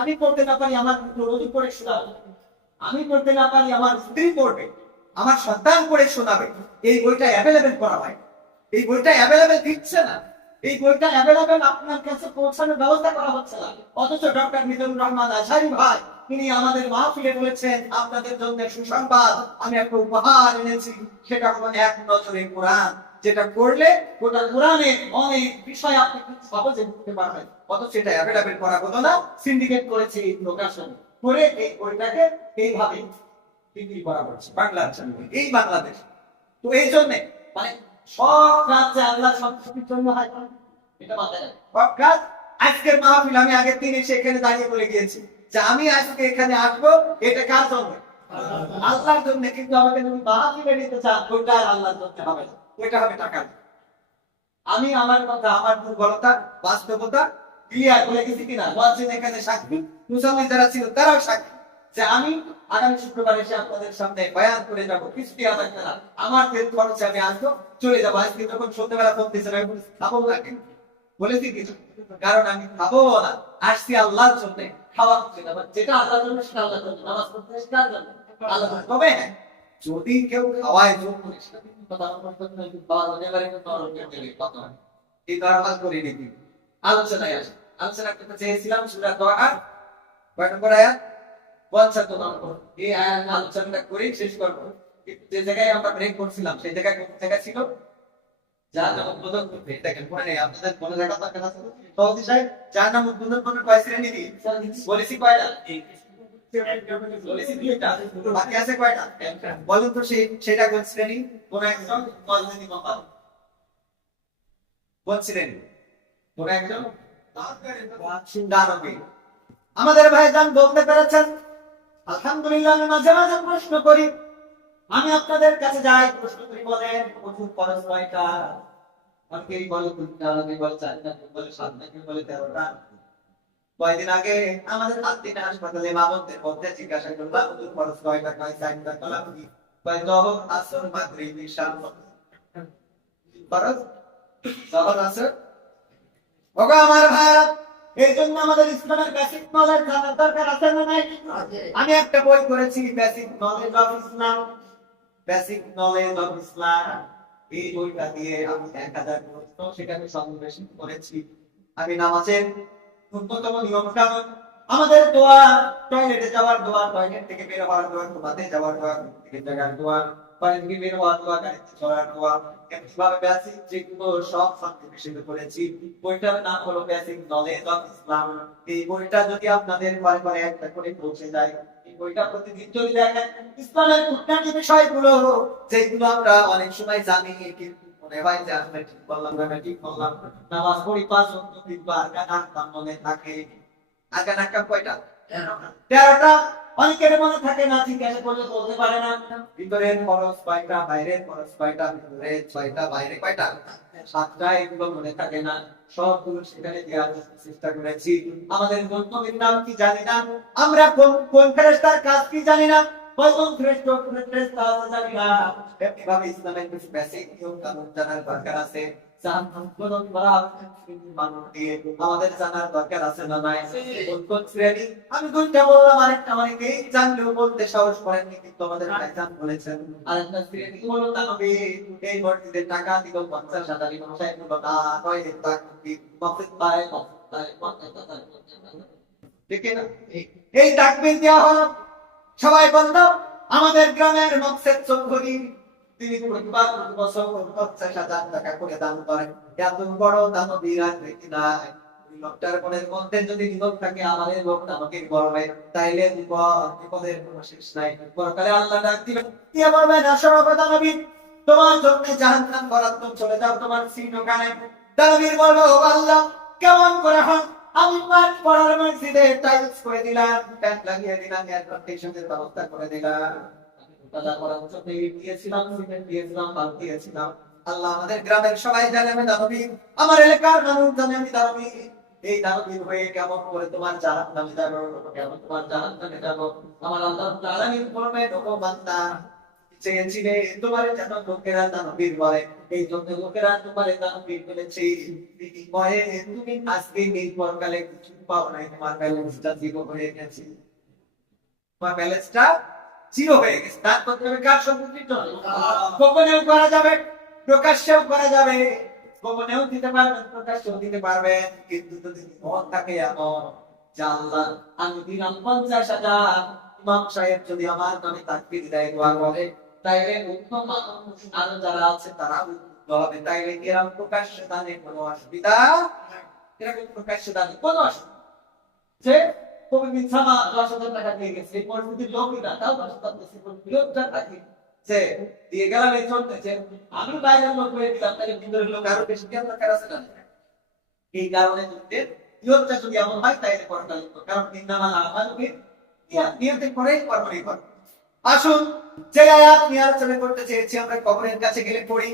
আমি পড়তে না পারি আমার রোগী পড়ে শোনাবে, আমি পড়তে না পারি আমার স্ত্রী পড়বে, আমার সন্তান পড়ে শোনাবে। এই বইটা অ্যাভেলেবেল করা হয়, এই বইটা অ্যাভেলেবেল দিচ্ছে না, এই বইটা অ্যাভেলেবেল আপনার কাছে পৌঁছানোর ব্যবস্থা করা হচ্ছে না। অথচ ডক্টর মিজানুর রহমান আজহারী ভাই তিনি আমাদের মাহফিলে বলেছেন, আপনাদের জন্য সুসংবাদ, আমি একটা উপহার এনেছি, সেটা হলো এক নজরে কোরআন, যেটা করলে গোটা কোরআনের অনেক বিষয় আপনি খুব সহজে বুঝতে পারবেন। অথচ সেটা অ্যাভেলেবেল করা হলো না, সিন্ডিকেট করেছে এই প্রকাশন করে এই বইটাকে এইভাবে বিক্রি করা হচ্ছে বাংলার জন্য, এই বাংলাদেশ। তো এই জন্য মানে সব কাজ আল্লাহ সন্তুষ্টির জন্য হয়, এটা মাথায় রাখবেন। সব কাজ আজকের মাহফিল আমি আগের দিন এসে এখানে দাঁড়িয়ে বলে গিয়েছি যে আমি আজকে এখানে আসবো, এটা কার জন্য? আল্লাহর জন্য। কিন্তু আমাকে যদি মাহফিলে নিতে চান, ওইটা আল্লাহর জন্য হবে না, ওইটা হবে টাকা। আমি আমার কথা, আমার দুর্বলতা, বাস্তবতা ক্লিয়ার করে গেছি কিনা বলছেন এখানে সাক্ষী, মুসলমান যারা ছিল তারাও সাক্ষী যে আমি আগামী শুক্রবার এসে আপনাদের সামনে বয়ান করে যাবো, কিস্তি আদায় করা আমার তেল খরচে আমি আসবো, চলে যাবো। আজকে যখন সন্ধ্যাবেলা ফোন দিয়েছেন আমি খাবো না, বলেছি কিছু, কারণ আমি খাবো না, আসছি আল্লাহর জন্য, খাওয়া হচ্ছে না, যেটা আল্লাহর জন্য সেটা আল্লাহর জন্য, নামাজ পড়তে এসে কার জন্য? আল্লাহর জন্য। তবে হ্যাঁ, যদি কেউ খাওয়ায় জোর করে, সেটা কিন্তু কথা আমার কথা কিন্তু পাওয়া যাবে, কিন্তু অরণ্যের দিকে কথা হয় এই নরমাল করে নিবি। আলোচনায় আসে, আলোচনা করতে চেয়েছিলাম সূরা তাহা কয় নম্বর আয়াত? 75 নম্বর। এই আয়াত আলোচনাটা করে শেষ করব। যে জায়গায় আমরা ব্রেক করছিলাম সেই জায়গায় কোন জায়গা ছিল? জাহান্নাম উদ্বোধন করবে। দেখেন মনে নেই আপনাদের কোন জায়গা থাকে না? সভাপতি সাহেব জাহান্নাম উদ্বোধন করবে কয় শ্রেণী দিয়ে বলেছি? কয়টা? বলেছি দুইটা, বাকি আছে কয়টা? বলুন তো সেটা কোন শ্রেণী? কোন একজন মজলিসি মেম্বার কোন শ্রেণী? কোন একজন দানবী। আমাদের ভাইজান বলতে পেরেছেন আলহামদুলিল্লাহ। আমি মাঝে মাঝে প্রশ্ন করি, আমি আপনাদের কাছে যাই, প্রশ্ন করি, বলেন ওযুর ফরজ কয়টা? অনেকেই বলে 3টা, অনেকেই বলে 4টা, কেউ বলে 7টা, কেউ বলে 13টা। কয়েকদিন আগে আমাদের হাতিনা হাসপাতালে মামুনদের মধ্যে জিজ্ঞাসা করলাম ওযুর ফরজ কয়টা? কয় 4টা। কলাম কি? কয় যোহর, আসর, মাগরিব, ইশা। ফরজ যোহর, আসর। ওগো আমার ভাইরা, এই জন্য আমাদের ইসলামের বেসিক নলেজ জানার দরকার আছে না নাই? আমি একটা বই করেছি, basic knowledge of Islam, basic knowledge of Islam. এই বইটা দিয়ে আমি 1000 প্রশ্ন সেখানে সন্নিবেশ করেছি। আমি নামাজের ন্যূনতম নিয়ম কানুন, আমাদের দোয়া, টয়লেটে যাওয়ার দোয়া, টয়লেট থেকে বের হওয়ার দোয়া, ঘুমাতে যাওয়ার দোয়া, থেকে জায়গার দোয়া, বাড়ি থেকে বের হওয়ার দোয়া, গাড়িতে চড়ার দোয়া, এমনিভাবে বেসিক যেগুলো সব সন্নিবেশিত করেছি। বইটার নাম হলো বেসিক নলেজ অফ ইসলাম। এই বইটা যদি আপনাদের ঘরে ঘরে একটা করে পৌঁছে যায়, এই বইটা প্রতিদিন যদি দেখেন, ইসলামের খুঁটিনাটি বিষয়গুলো যেগুলো আমরা অনেক সময় জানি কিন্তু মনে হয় যে আমরা ঠিক বললাম না, ঠিক বললাম, নামাজ পড়ি 5 ওয়াক্ত কিন্তু আরকান আহকাম মনে থাকে। আরকান আহকাম কয়টা? 13টা। অনেকের মনে থাকে না, জিজ্ঞাসা করলে বলতে পারে না। ভিতরের ফরজ কয়টা, বাইরের ফরজ কয়টা, ভিতরে 6টা, বাইরে কয়টা? 7টা। এগুলো মনে থাকে না, সবগুলো সেখানে দেওয়ার চেষ্টা করেছি। আমাদের নবীর নাম কি জানি না, আমরা কোন ফেরেশতার কাজ কি জানি না, কোন ফেরেশতা আছে জানি না। এভাবে ইসলামের কিছু বেসিক নিয়ম কানুন জানার দরকার আছে। আমাদের জানার দরকার আছে না নাই? কোন শ্রেণী? আমি দুইটা বললাম, আরেকটা অনেকেই জানলেও বলতে সাহস করেননি, কিন্তু আমাদের ভাইজান বলেছেন আরেকটা শ্রেণী হলো দানবী। এই মসজিদে টাকা দিল 50,000 ইমাম সাহেব বলল না, নয় তাকবীর, মসজিদ পায় ঠিক না? এই তাকবীর দেওয়া হলো, সবাই বলল আমাদের গ্রামের মকসেদ চৌধুরী, তিনি প্রতিবার বছর 50,000 টাকা করে দান করেন। এত বড় দানবীর আর ব্যক্তি নাই। লোকটার মনের মধ্যে যদি নিয়ত থাকে আমাদের লোক আমাকে করবে, তাইলে বিপদের কোনো শেষ নাই। পরকালে আল্লাহ ডাক দিবেন, কি বলবেন? আসবে দানবী, তোমার জন্য জাহান্নাম বরাদ্দ, চলে যাও তোমার সিট ওখানে। দানবীর বলবে, ও আল্লাহ, কেমন করে হয়? আমি পাঁচ পড়ার মসজিদে টাইলস করে দিলাম, ফ্যান লাগিয়ে দিলাম, এয়ার কন্ডিশনের ব্যবস্থা করে দিলাম, আল্লাহ আমাদের গ্রামের সবাই জানে আমি দানবী, আমার এলাকার মানুষ জানে আমি দানবী। এই দানবীর হয়ে কেমন করে তোমার জাহান্নামে যাব, কেমন তোমার জাহান্নামে যাব? আমার আল্লাহ তাআলা বলবেন, ও বান্দা, চেয়েছিলে তোমার যেন লোকেরা দানবীর বলে, এই জন্য লোকেরা তোমার দানবীর বলেছে। বিনিময়ে তুমি আজকে এই পরকালে কিছু পাও নাই, তোমার ব্যালেন্সটা জিরো হয়ে গেছে। তোমার ব্যালেন্সটা জিরো হয়ে গেছে। তার মাধ্যমে কার সম্পত্তির জন্য গোপনেও করা যাবে, প্রকাশ্যেও করা যাবে। গোপনেও দিতে পারবেন, প্রকাশ্যেও দিতে পারবেন। কিন্তু যদি মন থাকে এমন যে আল্লাহ আমি দিলাম 50,000, ইমাম সাহেব যদি আমার নামে তাকবীর দেয়, দোয়া করে, তাইলে অন্য মানুষ আরো যারা আছে তারা উদ্বুদ্ধ হবে। তাইলে এরকম প্রকাশ্যে দানে কোনো অসুবিধা, এরকম প্রকাশ্যে দানে কোনো অসুবিধা। যে কবি মিছামা 10,000 টাকা দিয়ে গেছে, এই পরিস্থিতির লোকরা তাও 10,000 দিয়েছে, বিরোধটা থাকে যে দিয়ে গেলাম এই চলতেছে, আমি বাইরের লোক হয়ে দিলাম, তাহলে ভিতরের লোক আরো বেশি কেন দরকার আছে না? এই কারণে নিয়তটা যদি এমন হয় তাইলে করাটা লিখবো, কারণ ইন্নামাল আমালু নিয়তের পরেই কর্মই কর। আসুন যে আয়াত নিয়ে আলোচনা করতে চেয়েছি আমরা কবরের কাছে গেলে পড়ি।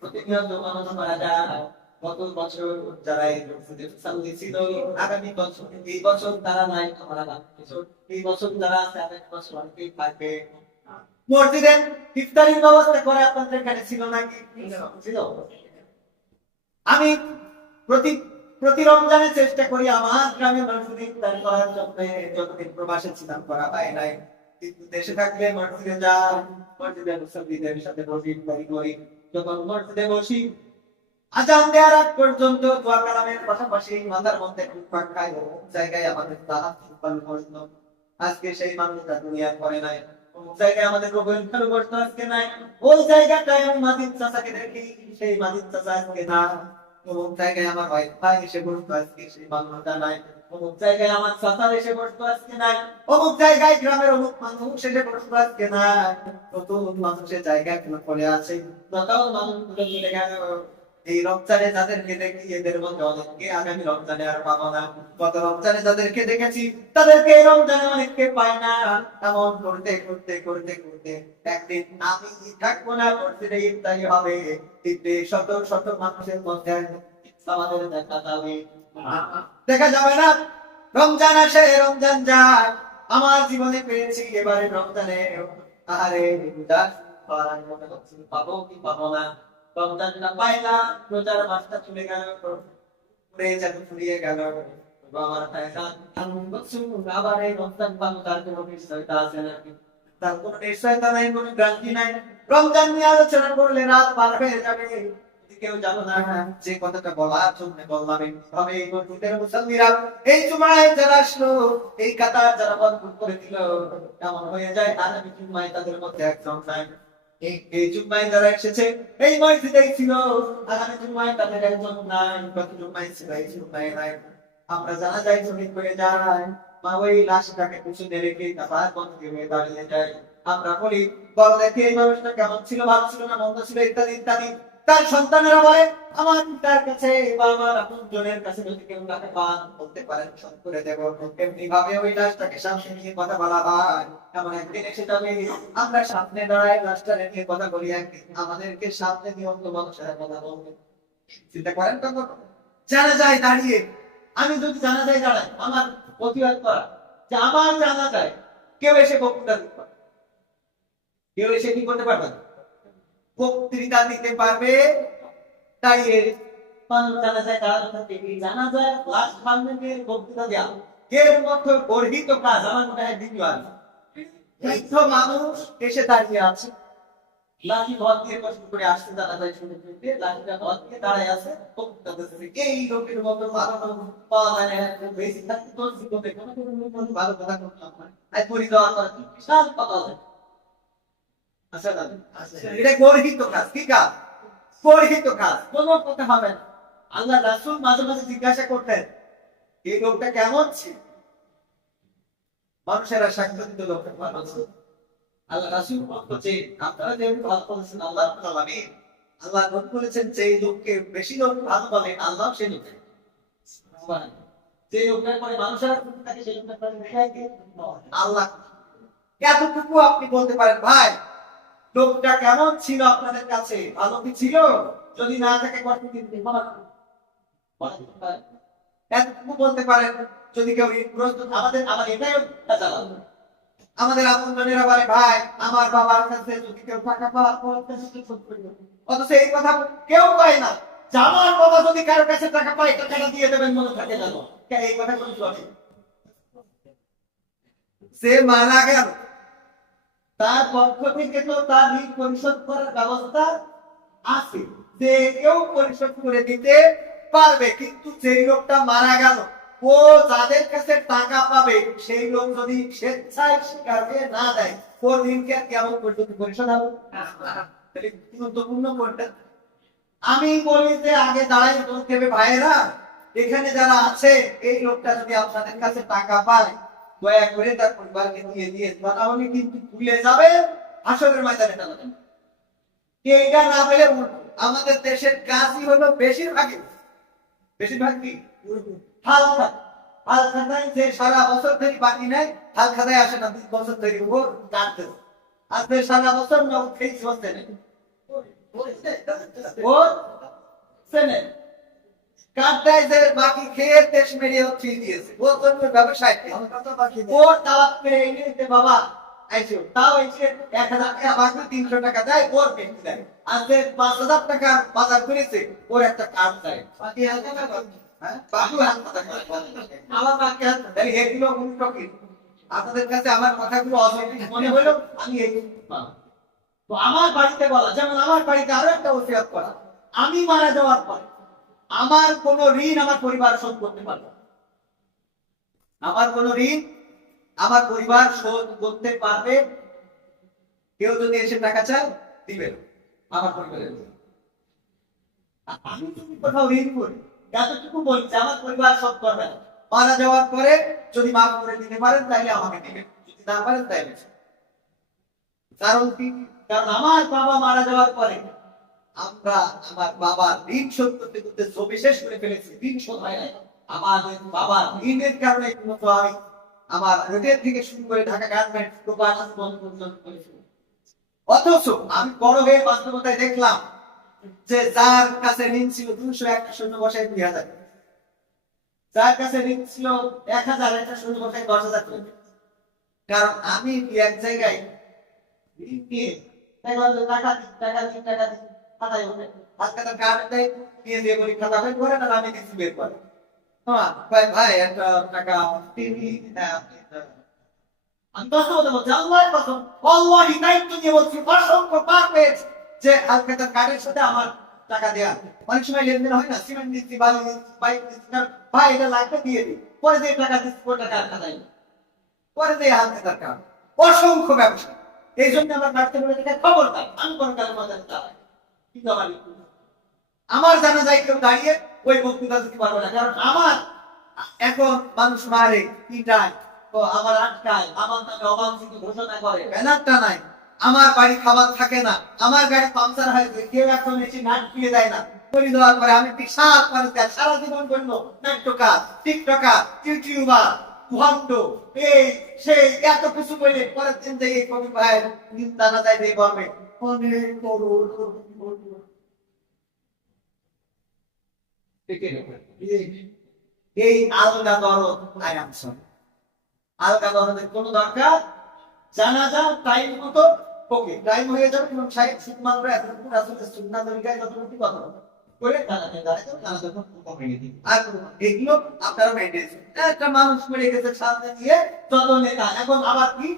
প্রতিনিয়ত মানুষ মারা যায়। গত বছর যারা এই সাল্লি ছিল, আগামী বছর এই বছর তারা নাই, মারা যাচ্ছে। এই বছর যারা আছে আগামী বছর অনেকেই থাকবে। মসজিদে ইফতারির ব্যবস্থা করে আপনাদের এখানে ছিল নাকি? ছিল। আমি প্রতি প্রতি রমজানে চেষ্টা করি আমার গ্রামে মসজিদে ইফতার করার জন্য। যতদিন প্রবাসে ছিলাম করা হয় নাই, কিন্তু দেশে থাকলে মসজিদে যাই, মসজিদে মুসল্লিদের সাথে বসি, ইফতারি করি। যখন মসজিদে বসি আজান দেওয়ার আগ পর্যন্ত দোয়া কালামের পাশাপাশি মাথার মধ্যে ঘুরপাক খায় জায়গায় আমাদের তাহাজ্জুদ প্রশ্ন। আজকে সেই মানুষটা দুনিয়ার পরে নাই। অমুক জায়গায় আমাদের রোগের খেলো প্রশ্ন আজকে নাই। ওই জায়গাটায় আমি মাজিদ চাচাকে দেখি, সেই মাজিদ চাচা আজকে না। অমুক জায়গায় আমার ভাই এসে বসতো, আজকে সেই মানুষটা নাই। অমুক জায়গায় আমার চাচা এসে বসতো, আজকে নাই। অমুক জায়গায় গ্রামের অমুক মানুষ এসে বসতো, আজকে নাই। নতুন মানুষের জায়গাগুলো পড়ে আছে, নতুন মানুষগুলো চলে গেল। এই রমজানে যাদেরকে দেখি এদের মধ্যে অনেককে আগামী রমজানে আর পাবো না। গত রমজানে যাদেরকে দেখেছি তাদেরকে এই রমজানে অনেককে পাই না। এমন করতে করতে করতে করতে একদিন আমি থাকবো না, মসজিদে ইফতারি হবে, শত শত মানুষের মধ্যে আমাদের দেখা যাবে। দেখা যাবে না। রমজান আসে রমজান যায়, আমার জীবনে পেয়েছি এবারে রমজানে আরে পাবো কি পাবো না। রমজানটা পাইলাম, রোজার মাসটা চলে গেল, ফুরিয়ে গেল। আমার আবার এই রমজান পাবো, তার কোনো নিশ্চয়তা আছে নাকি? তার কোনো নিশ্চয়তা নাই, কোনো গ্যারান্টি নাই। রমজান নিয়ে আলোচনা করলে রাত পার হয়ে যাবে, কেউ জানো না। যে কথাটা বলার জন্য বললাম, তবে এই মসজিদের মুসল্লিরা এই জুমায় যারা আসলো, এই কাতার যারা বন্ধ করে দিল, কেমন হয়ে যায় আগামী জুমায় তাদের মধ্যে একজন নাই। এই জুম্মায় যারা এসেছে এই মসজিদেই ছিল, আগামী জুম্মায় তাদের একজন নাই। গত জুম্মায় ছিল, এই জুম্মায় নাই। আমরা জানা যায় শহীদ হয়ে যায়, মা ওই লাশটাকে পিছনে রেখে তার বন্ধু হয়ে দাঁড়িয়ে যায়। আমরা বলি বল দেখে এই মানুষটা কেমন ছিল, ভালো ছিল না মন্দ ছিল, ইত্যাদি ইত্যাদি। তার সন্তানেরা বলে আমার পিতার কাছে বা আমার আপনজনের কাছে যদি কেউ তাকে পান বলতে পারেন সব করে দেব। এমনি ভাবে ওই লাশটাকে সামনে নিয়ে কথা বলা হয়। এমন একদিন এসে যাবে আমরা সামনে দাঁড়ায় লাশটাকে নিয়ে কথা বলি, একদিন আমাদেরকে সামনে নিয়ে অন্য মানুষেরা কথা বলবে। চিন্তা করেন তখন জানা যায় দাঁড়িয়ে, আমি যদি জানা যায় দাঁড়াই, আমার প্রতিবাদ করা যে আমার জানা যায় কেউ এসে বক্তৃতা দিতে পারবে, কেউ এসে কি করতে পারবে না, বক্তৃতা দিতে পারবে। তাই জানা যায় জানা যায় লাশ সামনে নিয়ে বক্তৃতা দেওয়া এর মধ্যে গর্হিত কাজ আমার মনে হয় দ্বিতীয় আছে। বৃদ্ধ মানুষ এসে দাঁড়িয়ে আছে, লাঠি ভর দিয়ে কষ্ট করে আসতে জানা যায়, শুনে শুনতে লাঠিটা ভর দিয়ে দাঁড়ায় আছে, বক্তৃতা দিতেছে। এই লোকের মতো ভালো পাওয়া যায় না, বেশি থাকতে তোর জীবনে কোনো ভালো কথা করলাম না, আজ পরিদোয়া করা বিশাল কথা আছে। আচ্ছা দাদা, এটা গর্হিত কাজ। কি কাজ? গর্হিত কাজ, কোনো কথা হবে না। আল্লাহ রাসূল মাঝে মাঝে জিজ্ঞাসা করতেন এই লোকটা কেমন ছিল, মানুষেরা সাক্ষ্য দিত লোকটা ভালো ছিল। আল্লাহ রাসূল বলতো যে আপনারা যে ভালো বলেছেন আল্লাহ আলামিন, আল্লাহ নবী বলেছেন যে লোককে বেশি লোক ভালো বলে আল্লাহ সেই লোক যে লোকটার পরে মানুষেরা তাকে সেই লোকটার পরে দেখায় কি আল্লাহ। এতটুকু আপনি বলতে পারেন ভাই লোকটা কেমন ছিল আপনাদের কাছে, ভালো কি ছিল? যদি না থাকে কষ্ট দিতে এতটুকু বলতে পারেন। যদি কেউ প্রস্তুত আমাদের আবার এটাই চালাবো আমাদের আপনজনেরা বলে ভাই আমার বাবার কাছে যদি কেউ টাকা পাওয়ার পর শোধ করিও, অথচ এই কথা কেউ কয় না যে আমার বাবা যদি কারো কাছে টাকা পায় টাকাটা দিয়ে দেবেন মনে থাকে জানো, এই কথা কোনো চলে? সে মারা গেল, তার পক্ষ থেকে তো তার ঋণ পরিশোধ করার ব্যবস্থা আছে, যে কেউ পরিশোধ করে দিতে পারবে, কিন্তু সেই লোকটা মারা গেল, ও যাদের কাছে টাকা পাবে সেই লোক যদি স্বেচ্ছায় স্বীকারকে না দেয়, ও ঋণকে কেমন পর্যন্ত পরিশোধ হবে? তাহলে গুরুত্বপূর্ণ কোনটা? আমি বলি যে আগে দাঁড়াই বলতে হবে ভাইয়েরা, এখানে যারা আছে এই লোকটা যদি আপনাদের কাছে টাকা পায় দয়া করে তার পরিবারকে দিয়ে দিয়ে, তাহলে কিন্তু ভুলে যাবে হাসরের ময়দানে টানাবেন। এইটা না পেলে আমাদের দেশের কাজই হলো বেশিরভাগ কি হাল খাতা, হাল খাতায় যে সারা বছর ধরে বাকি নাই, হাল খাতায় আসে না 20 বছর ধরে ও কাটতে, আজকে সারা বছর না খেয়েছি বলতে নেই ও সেনে কাটটায় যে বাকি খেয়ে দেশ মেরে হচ্ছে দিয়েছে, ও জন্য ব্যবসায় ও তালাক করে এনে বাবা আইসো, তাও এসে 1000 টাকা বাকি 300 টাকা দেয়, ওর বেশি দেয়, আজকে 5000 টাকা বাজার করেছে, ওর একটা কার্ড দেয়, বাকি 1000 টাকা আমার বাকি তাহলে এগুলো উল্টো কি? আপনাদের কাছে আমার কথাগুলো অযৌক্তিক মনে হলো, আমি এই তো আমার বাড়িতে বলা, যেমন আমার বাড়িতে আরো একটা ওসিয়ত করা, আমি মারা যাওয়ার পরে আমার কোন ঋণ আমার পরিবার শোধ করতে পারবে, আমার কোন ঋণ আমার পরিবার শোধ করতে পারবে, কেউ যদি এসে টাকা চায় দিবে আমার পরিবারের। আমি যদি কোথাও ঋণ করি এতটুকু বলছি আমার পরিবার শোধ করবে না, মারা যাওয়ার পরে যদি মাফ করে দিতে পারেন তাহলে আমাকে দিবেন, যদি না পারেন তাহলে। কারণ কি? কারণ আমার বাবা মারা যাওয়ার পরে আমরা আমার বাবার ঋণ শোধ করতে করতে বিশেষ করে ফেলেছি, ঋণ শোধ হয় নাই। আমাদের বাবার ঋণের কারণে আমি আমার হোটেল থেকে শুরু করে ঢাকা গার্মেন্টস প্রবাস বন্ধ পর্যন্ত করেছি। অথচ আমি বড় হয়ে বাস্তবতায় দেখলাম যে যার কাছে ঋণ ছিল 200 একটা শূন্য বসায় 2000, যার কাছে ঋণ ছিল 1000 একটা শূন্য বসায় 10,000 করে। কারণ আমি এক জায়গায় ঋণ নিয়ে টাকা দিই খাতায় ওঠে, আজকাল কার্ড দেয় নিয়ে দিয়ে বলি খাতা বের করে না, আমি কিছু বের করে ভাই ভাই একটা টাকা টিভি আমি বাস্তবতা বলছি, আল্লাহর কসম আল্লাহি দায়িত্ব দিয়ে বলছি, অসংখ্য বার পেয়েছি যে আজকাল কার্ডের সাথে আমার টাকা দেয়া, অনেক সময় লেনদেন হয় না, সিমেন্ট দিচ্ছি বালি দিচ্ছি বাইক দিচ্ছি, ভাই এটা লাগবে দিয়ে দিই, পরে যে টাকা দিচ্ছি ওই টাকা আর খাতায় নেই, পরে যে হালকা টাকা, অসংখ্য ব্যবসা। এই জন্য আমার বাড়িতে বলে দেখে খবর দেয় আমি কোন কালে মজা চালাই, কিন্তু আমার জানা যায় কেউ দাঁড়িয়ে ওই বক্তৃতা দিতে পারবে না, কারণ আমার এখন মানুষ মারে পিটায় তো আমার আটকায়, আমার নামে অবাঞ্ছিত ঘোষণা করে, ব্যানারটা নাই, আমার বাড়ি খাবার থাকে না, আমার গাড়ি পাংচার হয়েছে, কেউ এখন এসে নাট ফিরে দেয় না, করে দেওয়ার পরে আমি বিশাল মানুষ সারা জীবন করল নাট্যকার টিকটকার ইউটিউবার ভণ্ড এই সেই এত কিছু করে পরের দিন যে এই কবি ভাইয়ের নিন্দা না যায় দিয়ে বলবে অনেক বড় এই আলগা দরদ আয়ামসন, আলগা দরদের কোনো দরকার, জানা যা টাইম মতো ওকে টাইম হয়ে যাবে, এবং সাহেব সুদ মাত্র এতটুকু রাসূলের সুন্নাহ তরিকায় যতটুকু কথা করে জানাতে দাঁড়াতে জানা যখন কমিয়ে দিই। আর এগুলো আপনারা মেনটেন, একটা মানুষ মরে গেছে সামনে দিয়ে যত নেতা, এখন আবার কি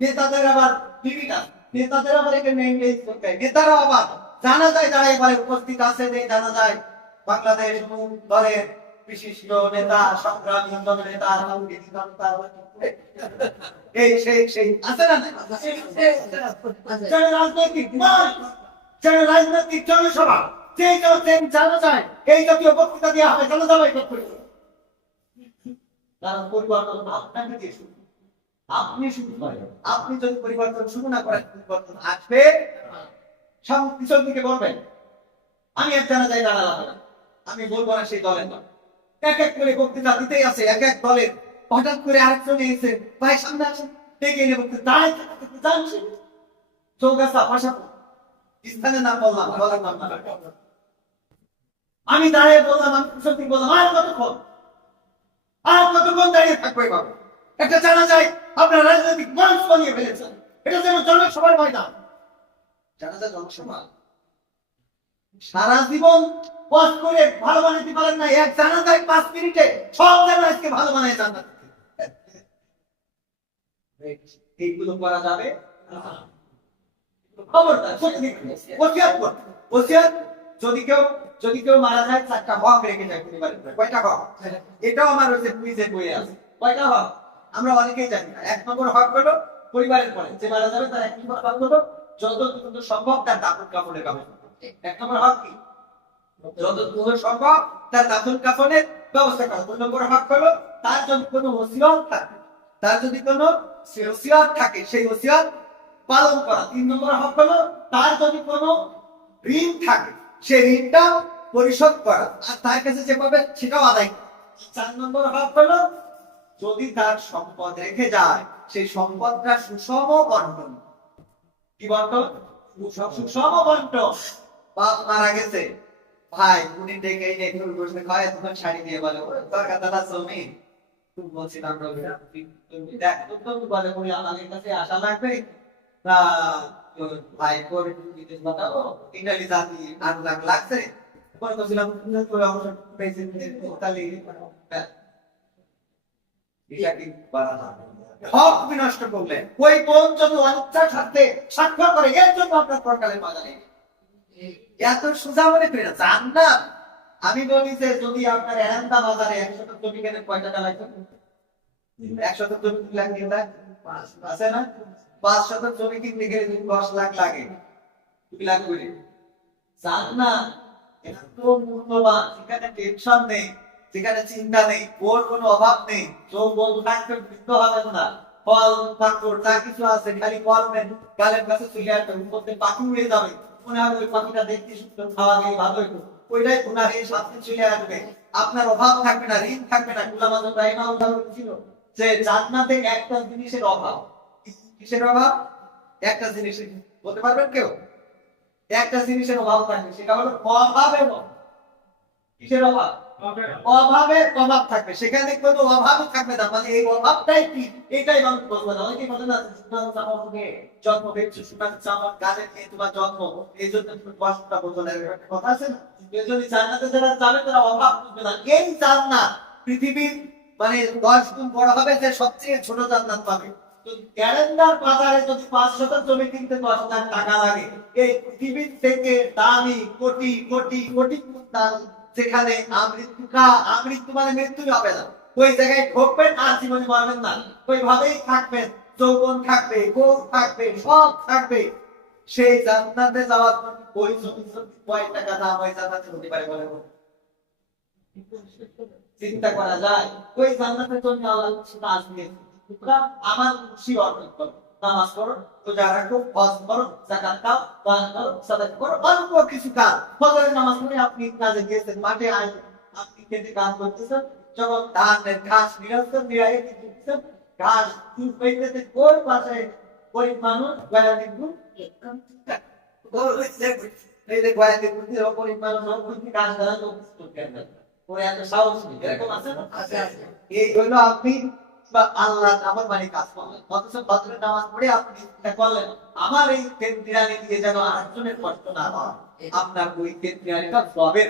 নেতাদের আবার লিমিট আছে, নেতাদের আবার একে মেনটেন করতে হয়, নেতারা আবার জানা যায় দাঁড়ায় পরে উপস্থিত আছে যে জানা যায় বাংলাদেশ দলের বিশিষ্ট নেতা সংগ্রামী নেতা এই সেই আছে না রাজনৈতিক রাজনৈতিক জনসভা যেই জানা যায় এই জাতীয় বক্তৃতা দেওয়া হবে জনসভায় কারণ পরিবর্তন আপনাকে দিয়ে শুরু, আপনি শুরু করেন, আপনি যদি পরিবর্তন শুরু না করেন পরিবর্তন আসবে, সব পিছন দিকে বলবেন আমি এক জানা যায় দাঁড়ালাম না, আমি বলবো না সেই দলের নাম, এক এক করে বক্তৃতা দিতেই আছে এক এক দলের, হঠাৎ করে আরেকজন এসে ভাই সামনে আসেন ডেকে এনে বক্তৃতা দাঁড়ায় জানছে চৌগাছা ভাষা স্থানের নাম বললাম, বলার নাম না, আমি দাঁড়িয়ে বললাম, আমি পিছন থেকে বললাম আর কতক্ষণ দাঁড়িয়ে থাকবো এভাবে, একটা জানাজায় আপনার রাজনৈতিক মানুষ বানিয়ে ফেলেছেন। এটা যেন জনসভার ময়দান। জানাজা জনসভা। সারা জীবন পথ করে ভালো বানাতে পারেন না, এক জানাজায় 5 মিনিটে সব যেন আজকে ভালো বানায় জান্নাত। এইগুলো করা যাবে না। খবরদার ওসিয়ত করতে। ওসিয়ত যদি কেউ মারা যায় 4টা হক রেখে যায় পরিবারের। কয়টা হক? এটাও আমার ওই যে কুইজে বইয়ে আছে। কয়টা হক? আমরা অনেকেই জানি না। 1 নম্বর হক হলো পরিবারের পরে যে মারা যাবে তার 1 নম্বর হক হলো যতটুকু সম্ভব তার দাফন কাফনের ব্যবস্থা। 1 নম্বর হক কি? যতটুকু সম্ভব তার দাফন কাফনের ব্যবস্থা করা। 2 নম্বর হক হলো তার যদি কোনো ওসিয়ত থাকে, সেই ওসিয়ত পালন করা। 3 নম্বর হক হলো তার যদি কোনো ঋণ থাকে সেই ঋণটা পরিশোধ করা, আর তার কাছে যে পাবে সেটাও আদায় করা। 4 নম্বর হক হলো যদি তার সম্পদ রেখে যায় সেই সম্পদটা সুষম বন্টন। কি বন্টন? সুষম বন্টন। বাপ মারা গেছে, ভাই উনি ডেকে এনে একটু বসে খায়, তখন শাড়ি দিয়ে বলে তোর কথা জমি তুমি বলছিলাম দেখ তুমি বলে করি আমাদের কাছে আশা লাগবে না ভাই করে বিদেশ পাঠাবো, ইটালি জাতি 8 লাখ লাগছে পরে বলছিলাম করে অবশ্য ইতালি হক বিনষ্ট করলে ওই বোন যদি অনিচ্ছার সাথে স্বাক্ষর করে এর জন্য আপনার পরকালে পাওয়া যায়। এত সোজা মনে করি না জান্নাত। আমি বলি যে যদি আপনার এরান্দা বাজারে 100 জমি কেনে কয় টাকা লাগবে? 100 জমি লাগবে না আছে না? 500 জমি কিনতে গেলে 10 লাখ লাগে। 2 লাখ করে জান্নাত এত মূল্যবান, সেখানে টেনশন নেই, সেখানে চিন্তা নেই, ওর কোনো অভাব নেই। যৌবন থাকবে, বৃদ্ধ হবেন না, ফল পাকড় যা কিছু আছে খালি করবেন, গালের কাছে চলে আসবেন, মধ্যে পাখি উড়ে যাবে, মনে হবে ওই পাখিটা দেখতে সুন্দর, খাওয়া গিয়ে ভালো হইতো, ওইটাই গুনাহ এই সাথে চলে আসবে। আপনার অভাব থাকবে না, ঋণ থাকবে না। গোলাম আযম রাহিমাহুল্লাহ ছিল যে জান্নাতে একটা জিনিসের অভাব। কিসের অভাব? একটা জিনিসের। বলতে পারবেন কেউ? একটা জিনিসের অভাব থাকবে, সেটা হলো অভাবের অভাব। কিসের অভাব? অভাবের অভাব থাকবে, সেখানে কোনো অভাবই থাকবে না। মানে এই অভাবটাই কি, এটাই মানুষ বলবে না। অনেকে বলে না জন্ম পেয়েছো সুনাম চামড় গালে খেয়ে তোমার জন্ম, এই জন্য তুমি কষ্টটা বলছো না, একটা কথা আছে না? এই জন্য জান্নাতে যারা যাবে তারা অভাব বুঝবে না। এই জান্নাত পৃথিবীর মানে 10 গুণ বড় হবে, যে সবচেয়ে ছোট জান্নাত পাবে। ক্যালেন্ডার বাজারে যদি 500 জমি কিনতে 10 লাখ টাকা লাগে, এই পৃথিবীর থেকে দামি কোটি কোটি কোটি দামি যেখানে আমৃত্যু মানে মৃত্যুই হবে না, ওই জায়গায় ঢুকবেন আর জীবনে মরবেন না, ওইভাবেই থাকবেন, যৌবন থাকবে, গোল থাকবে, সব থাকবে। সেই জান্নাতে যাওয়ার জন্য ওই কয় টাকা দাম ওই জান্নাতে হতে পারে বলে চিন্তা করা যায়? ওই জান্নাতের জন্য আল্লাহ কাজ দিয়েছে। আমার খুশি অর্জন করো, নামাজ পড়ো, রোজা রাখো, হজ করো, যাকাত দাও, দান করো, সাদাকা করো, অল্প কিছু কাজ। ফজরের নামাজ পড়ে আপনি কাজে গিয়েছেন, মাঠে আপনি খেতে কাজ করতেছেন, যখন ধানের ঘাস নিরাইয়ে দিচ্ছেন, ঘাস চুপ হইতেছে, কোন পাশে গরিব মানুষ গয়ানি গুণ এই যে গয়ানি গুণ গরিব মানুষ ঘাস দ্বারা লোক ওর এত সাহস নেই, এরকম আছে না? এই হলো আপনি আল্লাহ আমার মানে কাজ করলেন, অথচ ফজরের নামাজ পড়ে আপনি করলেন আমার এই কেন্দ্রিয়ানি দিয়ে যেন আরেকজনের কষ্ট না হয়, আপনার ওই কেন্দ্রিয়ানিটা সবের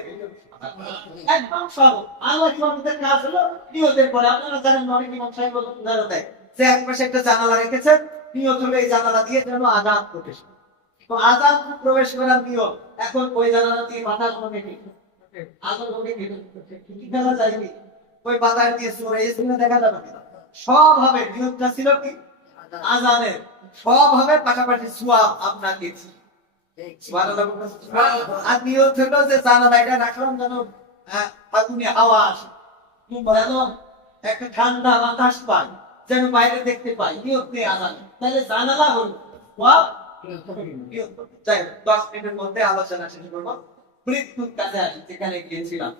একদম সব আল্লাহ ইমামদের কাজ হলো নিয়তের পরে। আপনারা জানেন অনেক ইমাম সাহেব উদাহরণ দেয় যে একপাশে একটা জানালা রেখেছেন, নিয়ত হলো এই জানালা দিয়ে যেন আযান প্রবেশ, তো আযান প্রবেশ করার নিয়ত। এখন ওই জানালা দিয়ে বাতাস ঢোকে কি, আযান ঢোকে কি, কি দেখা যায় কি? ওই বাতাস দিয়ে সরে এই শুনে দেখা যাবে না। সব হবে, নিয়তটা ছিল কি আযানের, সব হবে পাশাপাশি সওয়াব আপনার দিচ্ছি। আর নিয়ত হলো যে জানালা এটা রাখলাম যেন ফাগুনে হাওয়া আসে, যেন একটা ঠান্ডা বাতাস পাই, যেন বাইরে দেখতে পাই, নিয়ত নেই আযান। তাহলে জানালা হলো সওয়াব। 10 মিনিটের মধ্যে আলোচনা শেষ করবো। মৃত্যুর কাছে আসি, যেখানে গিয়েছিলাম।